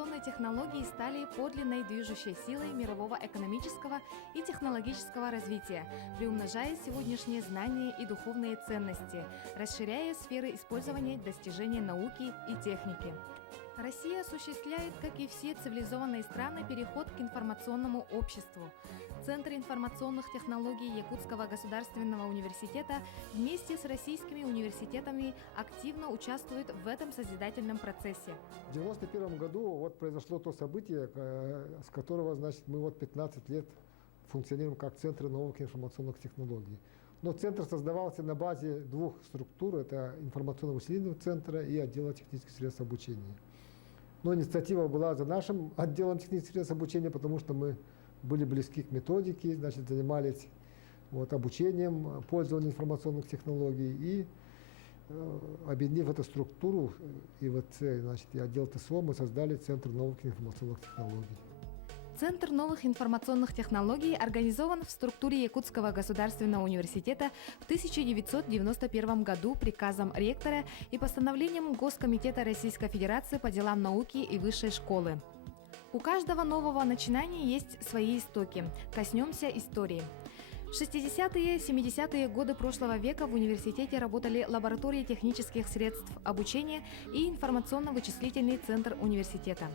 информационные технологии стали подлинной движущей силой мирового экономического и технологического развития, приумножая сегодняшние знания и духовные ценности, расширяя сферы использования достижений науки и техники. Россия осуществляет, как и все цивилизованные страны, переход к информационному обществу. Центр информационных технологий Якутского государственного университета вместе с российскими университетами активно участвует в этом созидательном процессе. В 1991 году произошло то событие, с которого мы 15 лет функционируем как Центр новых информационных технологий. Но центр создавался на базе двух структур, это информационно-вычислительного центра и отдела технических средств обучения. Но инициатива была за нашим отделом технических средств обучения, потому что мы были близки к методике, занимались обучением пользования информационных технологий и, объединив эту структуру, ИВЦ, и отдел ТСО, мы создали Центр новых информационных технологий. Центр новых информационных технологий организован в структуре Якутского государственного университета в 1991 году приказом ректора и постановлением Госкомитета Российской Федерации по делам науки и высшей школы. У каждого нового начинания есть свои истоки. Коснемся истории. В 60-е, 70-е годы прошлого века в университете работали лаборатории технических средств обучения и информационно-вычислительный центр университета.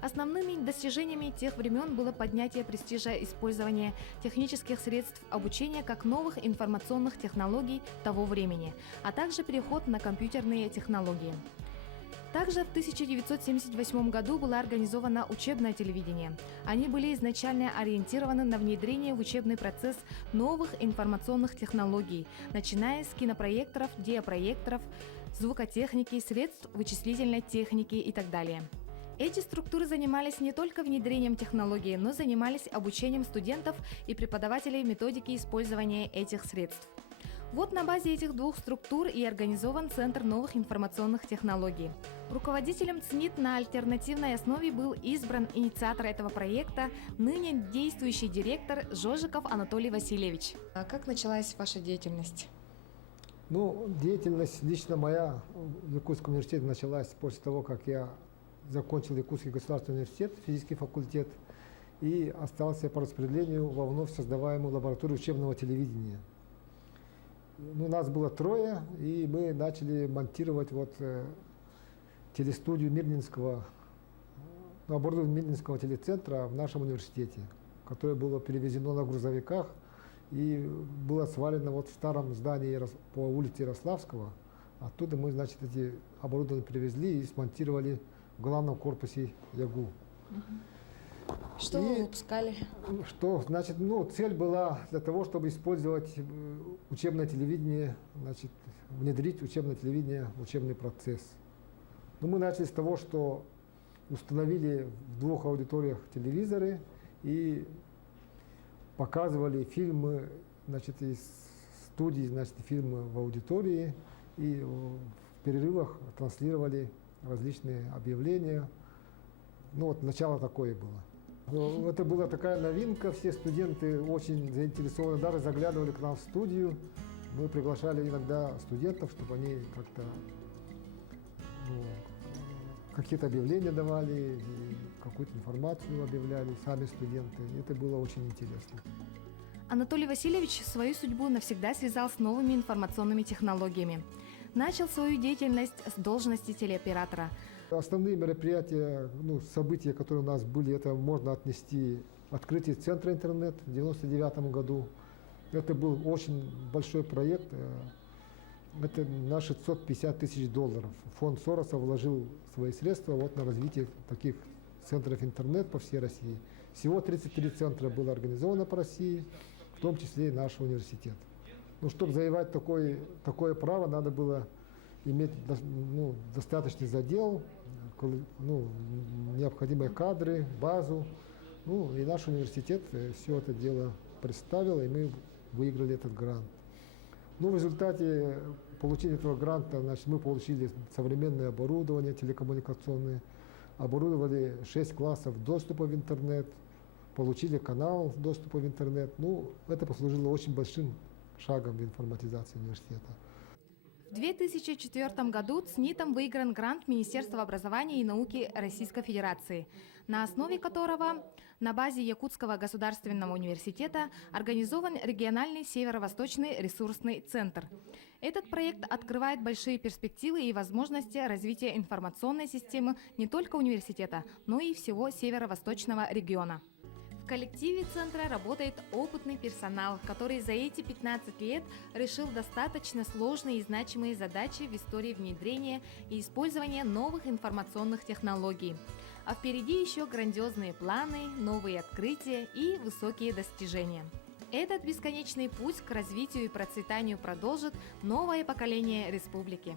Основными достижениями тех времен было поднятие престижа использования технических средств обучения как новых информационных технологий того времени, а также переход на компьютерные технологии. Также в 1978 году было организовано учебное телевидение. Они были изначально ориентированы на внедрение в учебный процесс новых информационных технологий, начиная с кинопроекторов, диапроекторов, звукотехники, средств вычислительной техники и так далее. Эти структуры занимались не только внедрением технологий, но занимались обучением студентов и преподавателей методики использования этих средств. На базе этих двух структур и организован Центр новых информационных технологий. Руководителем ЦНИТ на альтернативной основе был избран инициатор этого проекта, ныне действующий директор Жожиков Анатолий Васильевич. А как началась ваша деятельность? Деятельность лично моя в Якутском университете началась после того, как я закончил Якутский государственный университет, физический факультет, и остался по распределению во вновь создаваемую лабораторию учебного телевидения. Нас было трое, и мы начали монтировать телестудию Мирнинского, оборудование Мирнинского телецентра в нашем университете, которое было перевезено на грузовиках и было свалено в старом здании по улице Ярославского. Оттуда мы, эти оборудования привезли и смонтировали в главном корпусе ЯГУ. Что вы выпускали? Цель была для того, чтобы использовать учебное телевидение, внедрить учебное телевидение в учебный процесс. Мы начали с того, что установили в двух аудиториях телевизоры и показывали фильмы, из студии, фильмы в аудитории, и в перерывах транслировали различные объявления. Начало такое было. Это была такая новинка, все студенты очень заинтересованы, даже заглядывали к нам в студию. Мы приглашали иногда студентов, чтобы они какие-то объявления давали, какую-то информацию объявляли, сами студенты. Это было очень интересно. Анатолий Васильевич свою судьбу навсегда связал с новыми информационными технологиями. Начал свою деятельность с должности телеоператора. Основные мероприятия, события, которые у нас были, это можно отнести открытие Центра интернет в 1999 году. Это был очень большой проект. Это на $650 тысяч. Фонд Сороса вложил свои средства на развитие таких центров интернет по всей России. Всего 33 центра было организовано по России, в том числе и наш университет. Чтобы завоевать такое право, надо было иметь достаточный задел, необходимые кадры, базу. И наш университет все это дело представил, и мы выиграли этот грант. В результате получения этого гранта мы получили современное оборудование телекоммуникационное, оборудовали 6 классов доступа в интернет, получили канал доступа в интернет. Это послужило очень большим шагом в информатизации университета. В 2004 году ЦНИТом выигран грант Министерства образования и науки Российской Федерации, на основе которого на базе Якутского государственного университета организован региональный северо-восточный ресурсный центр. Этот проект открывает большие перспективы и возможности развития информационной системы не только университета, но и всего северо-восточного региона. В коллективе центра работает опытный персонал, который за эти 15 лет решил достаточно сложные и значимые задачи в истории внедрения и использования новых информационных технологий. А впереди еще грандиозные планы, новые открытия и высокие достижения. Этот бесконечный путь к развитию и процветанию продолжит новое поколение республики.